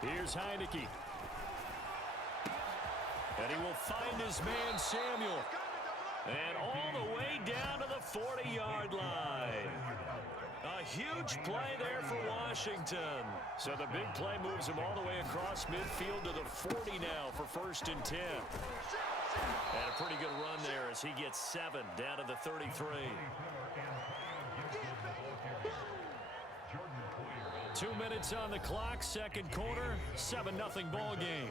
Here's Heineke. And he will find his man Samuel. And all the way down to the 40-yard line. A huge play there for Washington. So the big play moves him all the way across midfield to the 40 now for 1st and 10. And a pretty good run there as he gets 7 down to the 33. 2 minutes on the clock, second quarter, 7-0 ball game.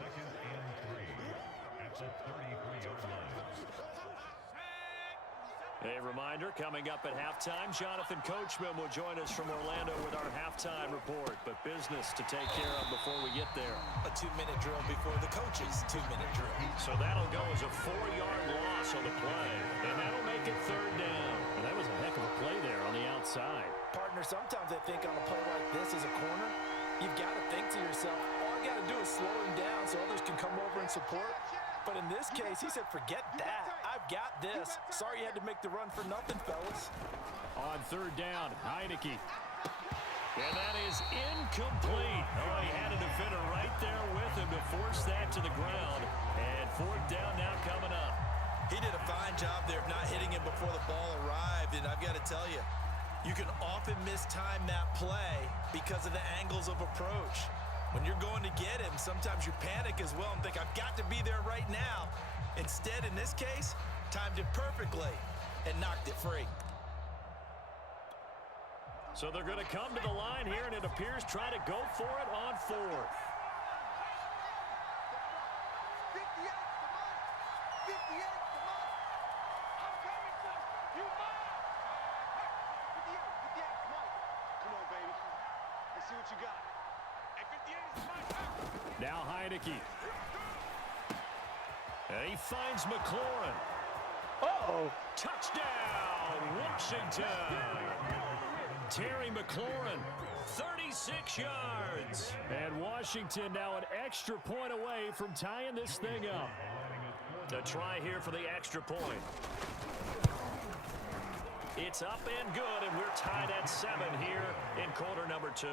A reminder, coming up at halftime, Jonathan Coachman will join us from Orlando with our halftime report. But business to take care of before we get there. A 2-minute drill before the coach's 2-minute drill. So that'll go as a 4-yard loss on the play. And that'll make it 3rd down. And that was a heck of a play there on the outside. Partner, sometimes I think on a play like this as a corner, you've got to think to yourself, all I got to do is slow him down so others can come over and support. But in this case, he said, forget that. I've got this. Sorry you had to make the run for nothing, fellas. On 3rd down, Heineke. And that is incomplete. Oh, he had a defender right there with him to force that to the ground. And 4th down now coming up. He did a fine job there of not hitting him before the ball arrived. And I've got to tell you, you can often mistime that play because of the angles of approach. When you're going to get him, sometimes you panic as well and think, I've got to be there right now. Instead, in this case, timed it perfectly and knocked it free. So they're going to come to the line here, and it appears try to go for it on 4th. Now Heineke. And he finds McLaurin. Uh-oh. Touchdown, Washington. Terry McLaurin, 36 yards. And Washington now an extra point away from tying this thing up. A try here for the extra point. It's up and good, and we're tied at 7 here in quarter number 2.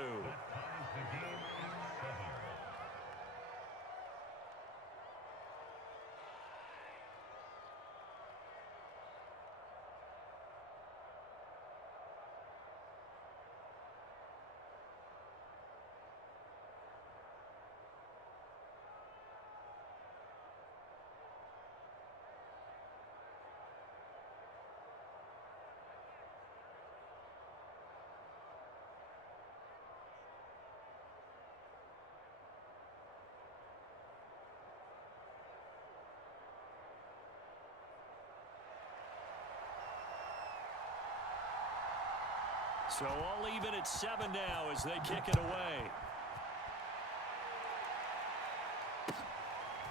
So all even at 7 now as they kick it away.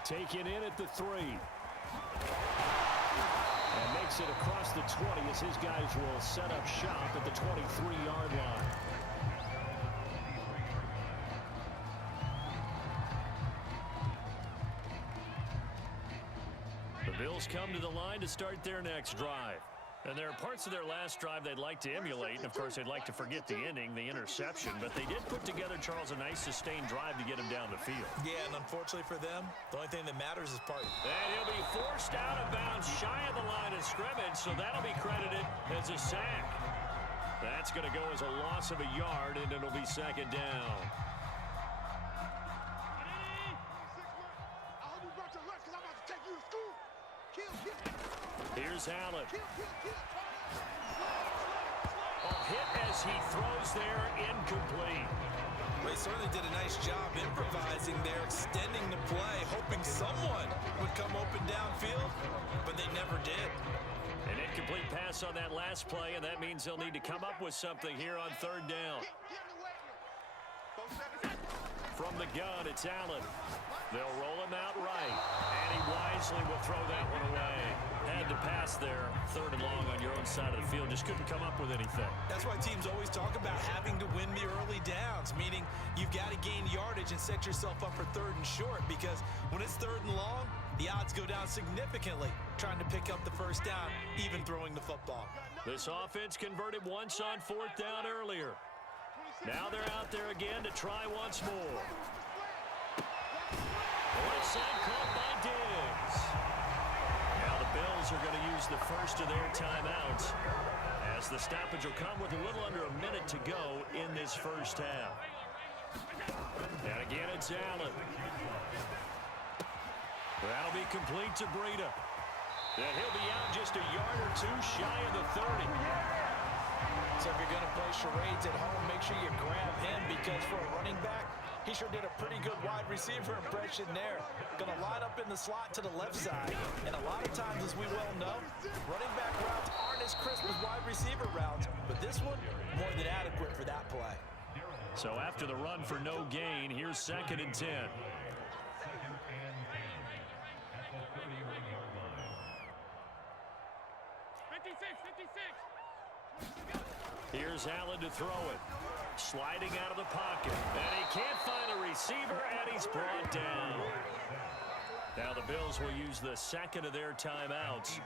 Taken in at the 3. And makes it across the 20 as his guys will set up shop at the 23-yard line. The Bills come to the line to start their next drive. And there are parts of their last drive they'd like to emulate. And, of course, they'd like to forget the ending, the interception. But they did put together, Charles, a nice sustained drive to get him down the field. Yeah, and unfortunately for them, the only thing that matters is party. And he'll be forced out of bounds shy of the line of scrimmage, so that'll be credited as a sack. That's going to go as a loss of a yard, and it'll be 2nd down. Here's Allen. A hit as he throws there, incomplete. Well, he certainly did a nice job improvising there, extending the play, hoping someone would come open downfield, but they never did. An incomplete pass on that last play, and that means they'll need to come up with something here on 3rd down. From the gun, it's Allen. They'll roll him out right, and he wisely will throw that one away. Had to pass there, 3rd and long on your own side of the field. Just couldn't come up with anything. That's why teams always talk about having to win the early downs, meaning you've got to gain yardage and set yourself up for 3rd and short, because when it's 3rd and long, the odds go down significantly trying to pick up the 1st down, even throwing the football. This offense converted once on 4th down earlier. Now they're out there again to try once more. sack caught by Diggs. Now the Bills are going to use the first of their timeouts, as the stoppage will come with a little under a minute to go in this first half. And again, it's Allen. That'll be complete to Breida. And he'll be out just a yard or two shy of the 30. So if you're going to play charades at home, make sure you grab him, because for a running back, he sure did a pretty good wide receiver impression there. Going to line up in the slot to the left side. And a lot of times, as we well know, running back routes aren't as crisp as wide receiver routes. But this one, more than adequate for that play. So after the run for no gain, here's 2nd and 10. Here's Allen to throw it. Sliding out of the pocket. And he can't find a receiver, and he's brought down. Now the Bills will use the second of their timeouts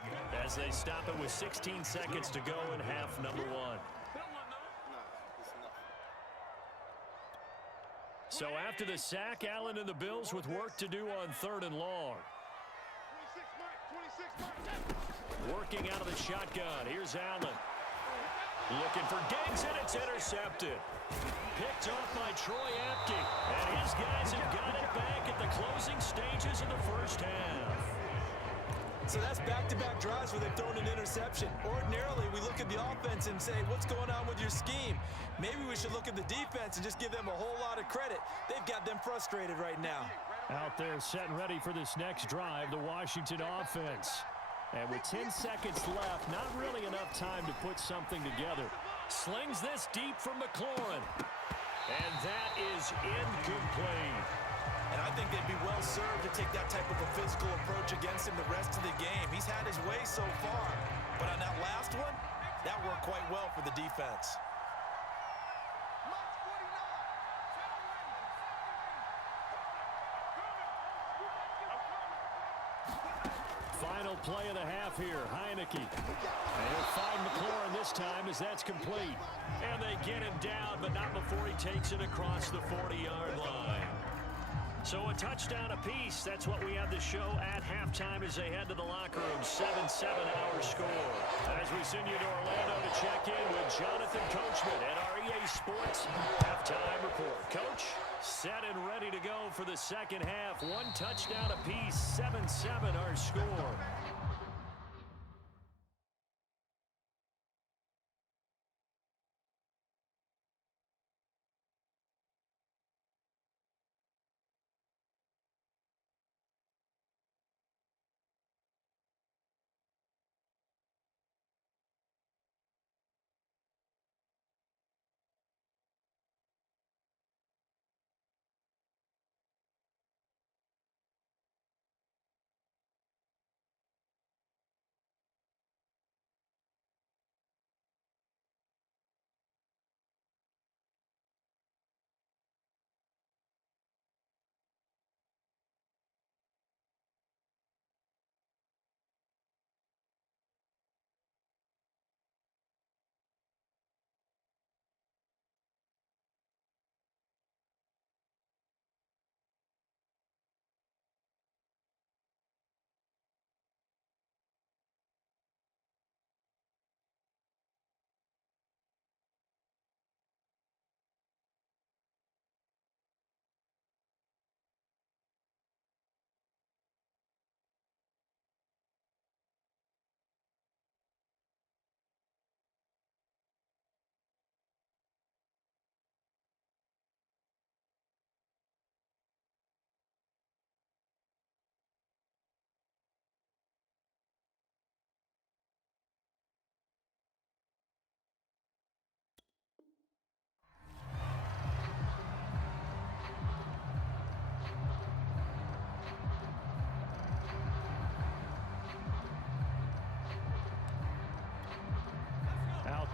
as they stop it with 16 seconds to go in half number 1. So after the sack, Allen and the Bills with work to do on 3rd and long. Working out of the shotgun. Here's Allen. Looking for Diggs, and it's intercepted. Picked off by Troy Apke. And his guys have got it back at the closing stages of the first half. So that's back-to-back drives where they've thrown an interception. Ordinarily, we look at the offense and say, what's going on with your scheme? Maybe we should look at the defense and just give them a whole lot of credit. They've got them frustrated right now. Out there set and ready for this next drive, the Washington offense. And with 10 seconds left, not really enough time to put something together. Slings this deep from McLaurin. And that is incomplete. And I think they'd be well served to take that type of a physical approach against him the rest of the game. He's had his way so far. But on that last one, that worked quite well for the defense. Final play of the half here, Heineke. And he'll find McLaurin this time as that's complete. And they get him down, but not before he takes it across the 40-yard line. So a touchdown apiece. That's what we have to show at halftime as they head to the locker room. 7-7 our score. As we send you to Orlando to check in with Jonathan Coachman at our EA Sports Halftime Report. Coach, set and ready to go for the second half. One touchdown apiece. 7-7 our score.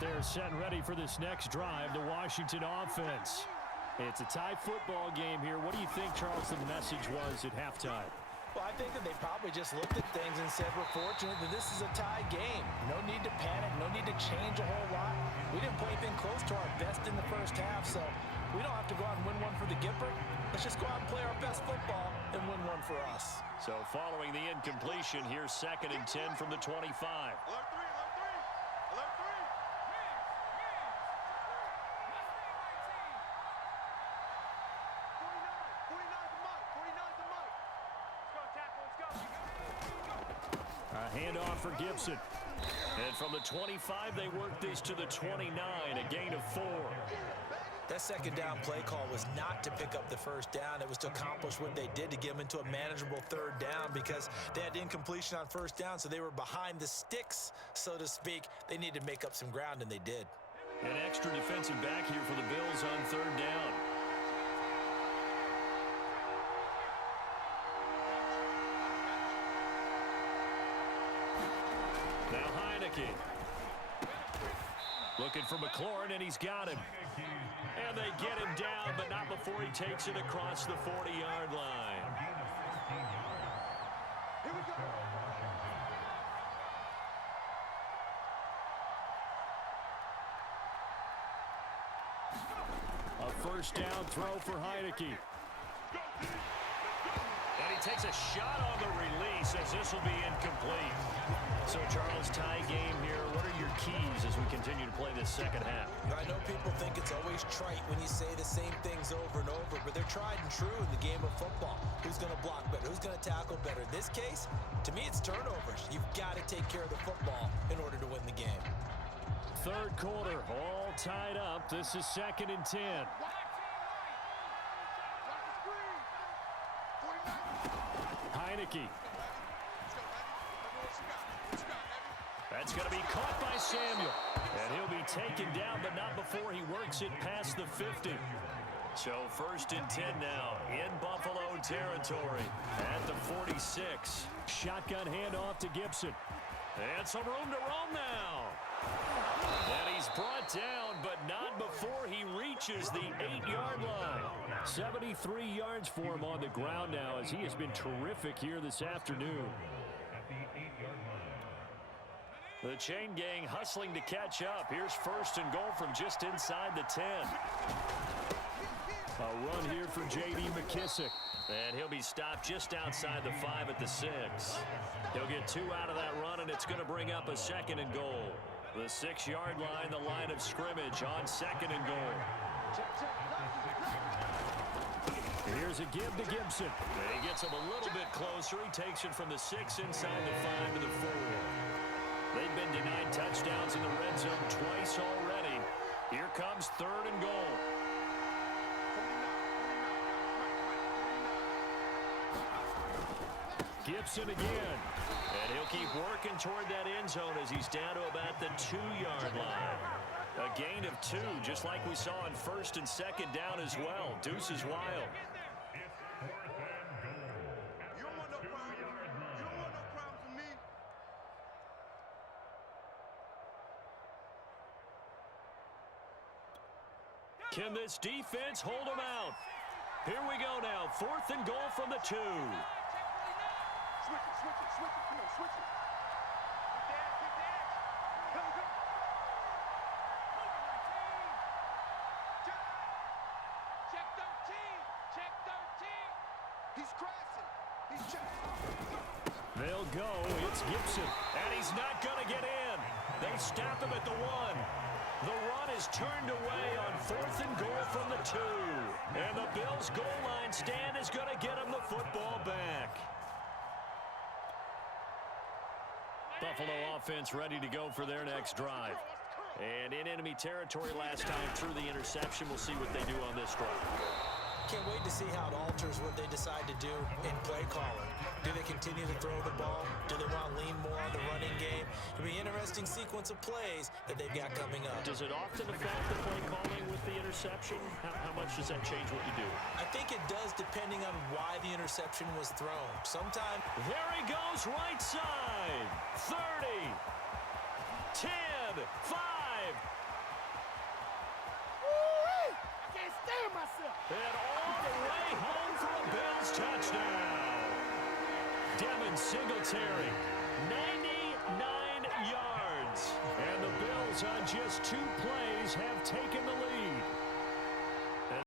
They're set and ready for this next drive, the Washington offense. It's a tie football game here. What do you think, Charles, the message was at halftime? Well, I think that they probably just looked at things and said, we're fortunate that this is a tie game. No need to panic, no need to change a whole lot. We didn't play anything close to our best in the first half, so we don't have to go out and win one for the Gipper. Let's just go out and play our best football and win one for us. So following the incompletion, here's 2nd and 10 from the 25. A handoff for Gibson. And from the 25, they work this to the 29, a gain of 4. That second down play call was not to pick up the first down. It was to accomplish what they did to get them into a manageable 3rd down because they had incompletion on 1st down, so they were behind the sticks, so to speak. They needed to make up some ground, and they did. An extra defensive back here for the Bills on 3rd down. Now Heineke. Looking for McLaurin, and he's got him. And they get him down, but not before he takes it across the 40-yard line. Here we go. A first down throw for Heineke. And he takes a shot on the release as this will be incomplete. So, Charles, tie game here. What are your keys as we continue to play this second half? I know people think it's always trite when you say the same things over and over, but they're tried and true in the game of football. Who's going to block better? Who's going to tackle better? In this case, to me, it's turnovers. You've got to take care of the football in order to win the game. 3rd quarter, all tied up. This is 2nd and 10. Heineke. That's going to be caught by Samuel. And he'll be taken down, but not before he works it past the 50. So 1st and 10 now in Buffalo territory at the 46. Shotgun handoff to Gibson. And some room to roam now. And he's brought down, but not before he reaches the 8-yard line. 73 yards for him on the ground now as he has been terrific here this afternoon. The chain gang hustling to catch up. Here's 1st and goal from just inside the 10. A run here for J.D. McKissick. And he'll be stopped just outside the 5 at the 6. He'll get 2 out of that run, and it's going to bring up a 2nd and goal. The 6-yard line, the line of scrimmage on 2nd and goal. Here's a give to Gibson. And he gets him a little bit closer. He takes it from the 6 inside the 5 to the 4. They've been denied touchdowns in the red zone twice already. Here comes 3rd and goal. Gibson again. And he'll keep working toward that end zone as he's down to about the 2-yard line. A gain of 2, just like we saw in 1st and 2nd down as well. Deuce is wild. You don't want no problem. You don't want no problems with me. Can this defense hold him out? Here we go now. 4th and goal from the 2. Switch it, switch it, switch it. Come on, switch it. Kick the edge, kick the edge. Come, come. Check 13. Check 13. He's crashing. He's checking. They'll go. It's Gibson. And he's not going to get in. They stop him at the 1. The run is turned away on 4th and goal from the 2. And the Bills' goal line stand is going to get him the football back. Buffalo offense ready to go for their next drive. And in enemy territory last time through the interception. We'll see what they do on this drive. Can't wait to see how it alters what they decide to do in play calling. Do they continue to throw the ball? Do they want to lean more on the running game? It'll be an interesting sequence of plays that they've got coming up. Does it often affect the play calling with the interception? How much does that change what you do? I think it does depending on why the interception was thrown. Sometimes... There he goes, right side. 30, 10, 5. And all the way home for a Bills touchdown. Devin Singletary, 99 yards. And the Bills on just 2 plays have taken the lead.